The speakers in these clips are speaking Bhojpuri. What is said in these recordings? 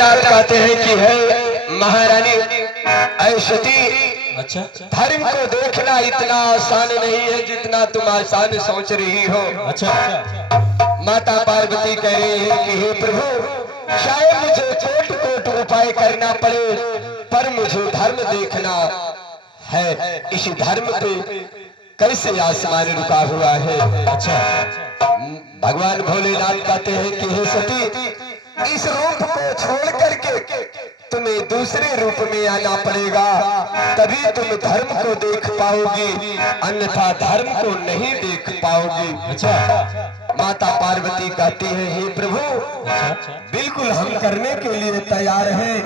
भोलेनाथ कहते हैं कि है महारानी ऐश्वती, अच्छा धर्म को देखना इतना आसान नहीं है जितना तुम आसान सोच रही हो। अच्छा माता पार्वती कह रही है कि हे प्रभु, शायद मुझे कोट कोट उपाय करना पड़े, पर मुझे धर्म देखना है। इस धर्म पे कैसे आसमान रुका हुआ है। अच्छा भगवान भोलेनाथ कहते हैं कि हे सती, इस रूप को छोड़ करके तुम्हें दूसरे रूप में आना पड़ेगा, तभी तुम धर्म को देख पाओगी, अन्यथा धर्म को नहीं देख पाओगी। अच्छा माता पार्वती कहती है हे प्रभु, बिल्कुल हम करने के लिए तैयार हैं।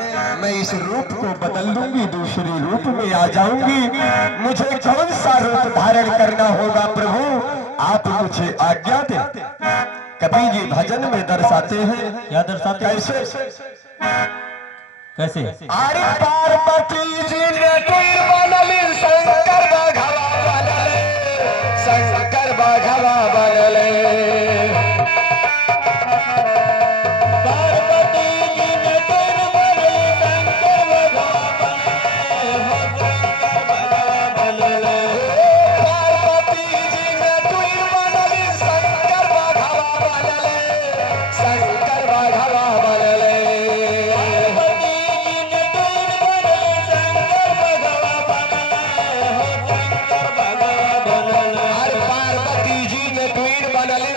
मैं इस रूप को बदल दूंगी, दूसरे रूप में आ जाऊंगी। मुझे कौन सा रूप धारण करना होगा प्रभु, आप मुझे आज्ञा दें। कबीर जी भजन में दर्शाते हैं, क्या दर्शाते हैं? कैसे कैसे? अरे पार्वती जी ने तीर बनली, शंकर बाघवा बनले, शंकर बाघवा बनले। पार्वती जी ने तीर बनली, शंकर बाघवा बनले। पार्वती जी ने तीर बनली, शंकर बाघवा बनले, शंकर बाघवा बनले।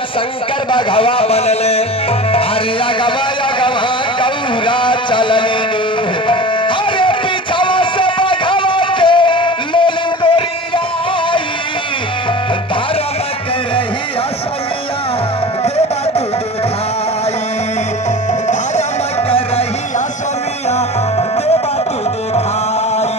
शंकर बाघवा बनले, अरे अगवा अगवा गौरा चलनी, अरे पीछवा से बाघवा के लेली डोरियाई, धर्म के रही असमिया देवा तू दिखाई, धर्म के रही असमिया देवा तू दिखाई।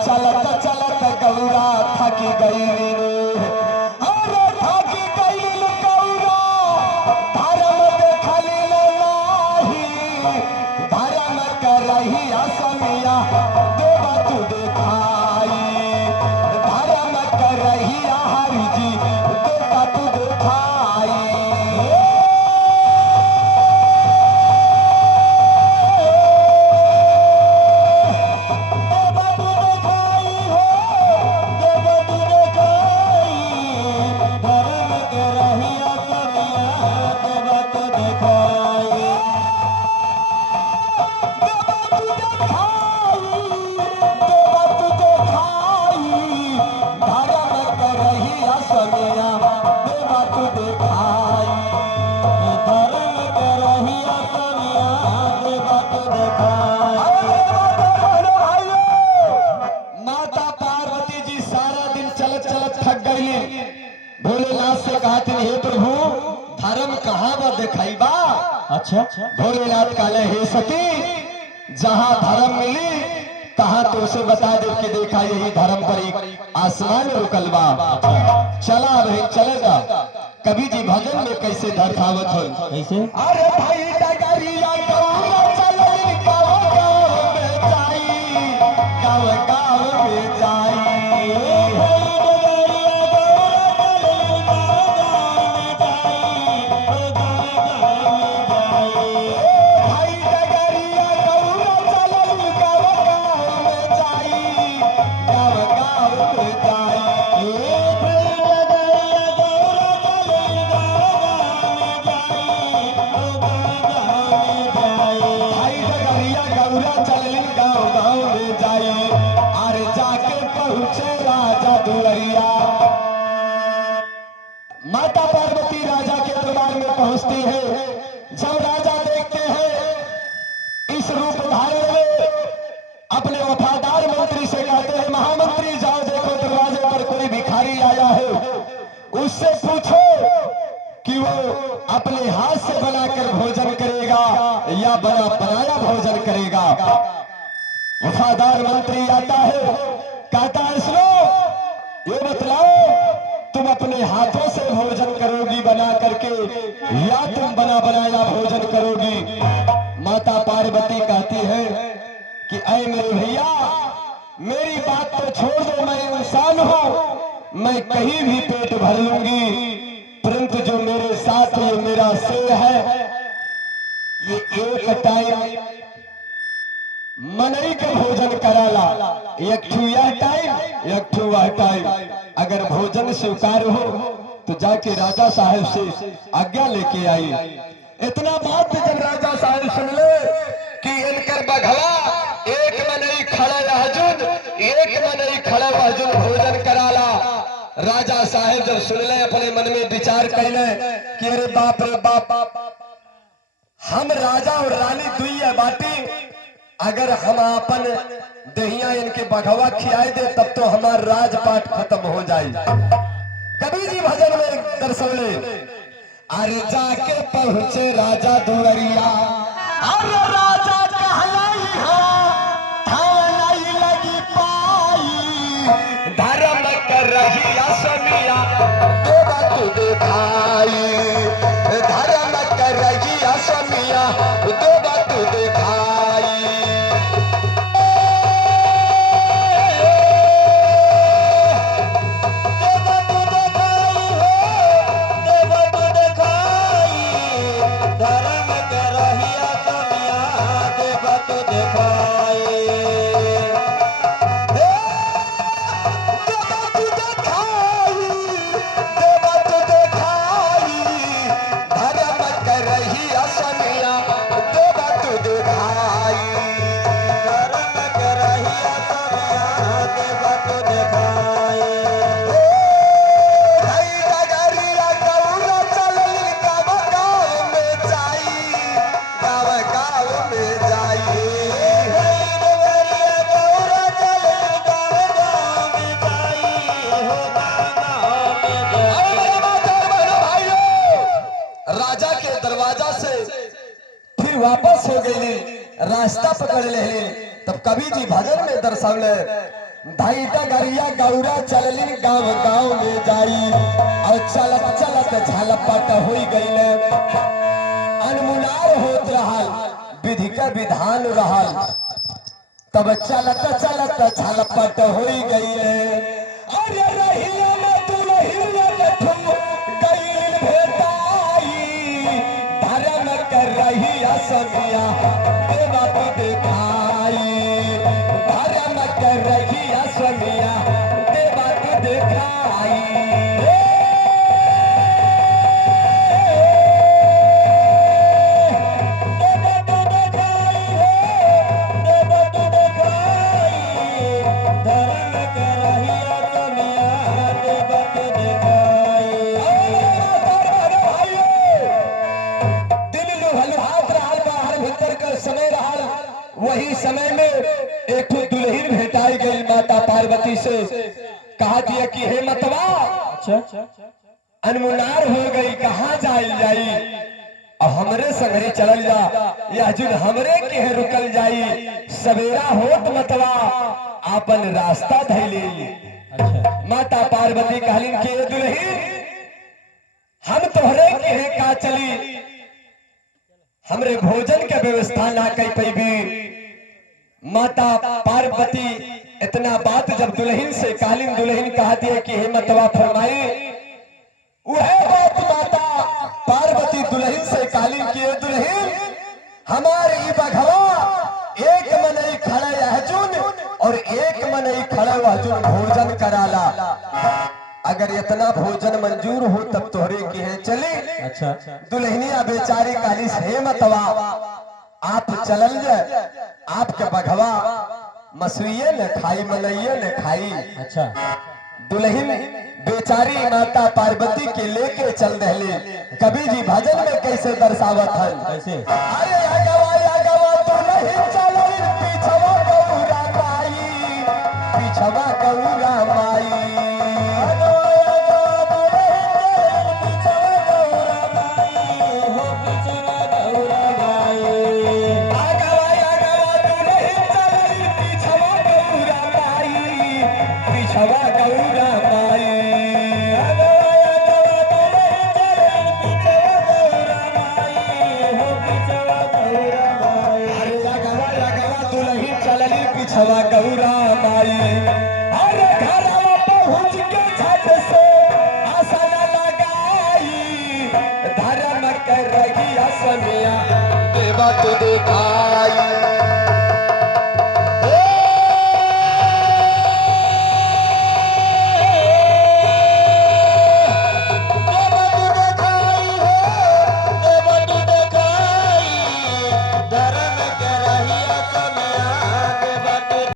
चलत चलत गौरा थकी गई रे, अरे थकी गई गौरा, धर्म देखली नाही, धर्म करही असमिया देवा तू दिखाई, धर्म करही हरि जी देवा तू दिखाई। भोलेनाथ से कहते हे प्रभु, धर्म कहाँ बा दिखाईबा। अच्छा भोलेनाथ कहले हे सती, जहाँ धर्म मिली तहाँ तो उसे बता दे कि देखा यही धर्म पर एक आसमान रुकल बा। चला भाई चलेगा। कवि जी भजन में कैसे दर्शावत हो, कैसे? अरे भाई डगरिया गौरा चलनी, गाँव गाँव में जाई, गाँव गाँव में जाई। माता पार्वती राजा के दरबार में पहुंचती है। जब राजा देखते हैं इस रूप धारण में, अपने वफादार मंत्री से कहते हैं महामंत्री जाओ देखो दरबार उससे पूछो कि वो अपने हाथ से बनाकर भोजन करेगा या बना बनाया भोजन करेगा। वफादार मंत्री आता है, कहता है सुनो, ये बतलाओ तुम अपने हाथों से भोजन करोगी बना करके या तुम बना बनाया भोजन करोगी। माता पार्वती कहती है कि ऐ मेरे भैया, मेरी बात तो छोड़ दो, मैं इंसान हूं, मैं कहीं भी पेट भर लूंगी, परंतु जो मेरे साथ ये मेरा शेर है, ये एक टाइम मनई के भोजन कराला, एक ठू यह टाइम एक ठू वह टाइम। अगर भोजन स्वीकार हो तो जाके राजा साहब से आज्ञा लेके आई। इतना बात जब राजा साहब सुन ले कि इनकर बघवा एक मनई खड़ा हजुन, एक मनई खड़ा हजुन भोजन कराला। राजा साहब जब सुन ले अपने मन में विचार कैले कि अरे बाप रे बाप, हम राजा और रानी दुई है बाटी, अगर हम अपन दहिया इनके बघवा खियाए दे तब तो हमारा राजपाट खत्म हो जाए। कबीर जी भजन में दर्शौले, अरे जाके पहुंचे राजा दुआरिया, अरे राजा कहलाई हो थानाई लगी पाई, धर्म कर रही असमिया देवा तू दिखाई, धर्म कर रही असमिया देवा तू दिखाई। वापस हो गई, रास्ता पकड़ ले। तब कवि जी भजन में दर्शावले, भाई डगरिया गौरा चललिन गांव गांव में जाई, और चलत चलत झलपट हो गई, अनमुनार होत रहल, विधि का विधान रहल, तब चलत चलत झलपट हो गई। अरे रहिया में दुलहिया बैठू गई भेटाई, धर्म कर रही असमिया देवा तू दिखाई, धर्म कर रही असमिया देवा तू दिखाई। वही समय में एक दुल्हन भेटाई गई माता पार्वती से, कहा दिया कि हे मतवा अनमुनार हो गई, कहाँ जाई और हमरे संगरी चल जा, या जुन हमरे के रुकल जाई, सवेरा होत मतवा आपन रास्ता धैली। माता पार्वती कहलिन कि दुल्हन हम तोहरे के का चली, हमरे भोजन के व्यवस्था ना कर पैबी। माता पार्वती इतना बात जब दुल्हन से कालीन, दुल्हन कहा दिए कि हे मतवा फरमाई, वह बात माता पार्वती दुल्हन से कालीन की, दुल्हन हमारे बघवा एक मनई खड़े हजून और एक मनई खड़े हजून भोजन कराला, अगर इतना भोजन मंजूर हो तब तोहरे की है चली। अच्छा दुल्हनिया बेचारी काली से मतवा आप चलल जाए, आपके बघवा मसुइये न खाई मनइये न खाई। अच्छा दुल्हन बेचारी माता पार्वती के लेके चल रहे। कवि जी भजन में कैसे दर्शावत है, कैसे अरे अगवा दुल्हन चलल पीछवा गौरा माई, पीछवा गौरा माई, तू देखा